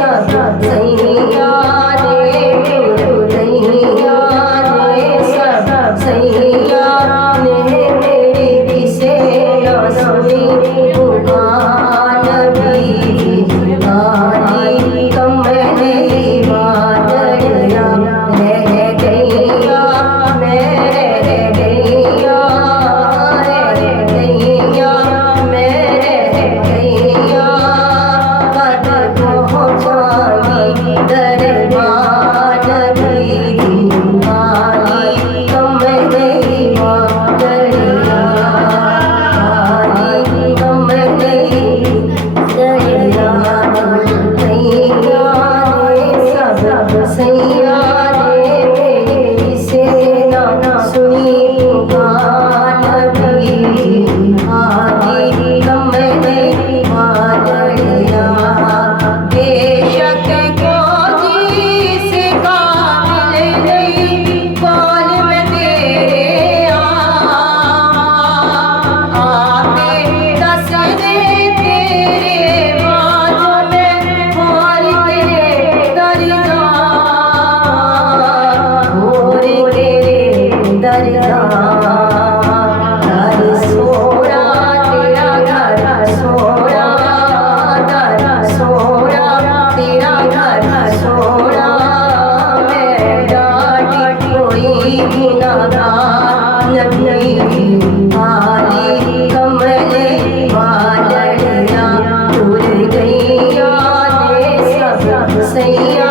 सब सैया रे दुल्हनिया रे सब सैया ने मेरी से न सुनी पुकार भी आली कमली वादरिया रह गईया मैं रह गईया रह गईया मैं रह गईया कद पहुँचाई दरबार भी आली कमली वादरिया आली कमली सैया रे मेरी से ना सुनी पुकार भी आली कमली वादरिया बेशक कोई से काबिल नहीं कौन में तेरे आके दस दे तेरे बाजों में और तेरे दरिया और तेरे दरिया घर सोरा तेरा घर सोरा घर सोरा तेरा घर सोरा मैं डांटी कोई गुनाहगार नहीं आली कमली वादरिया भूल गईया रे सब सैया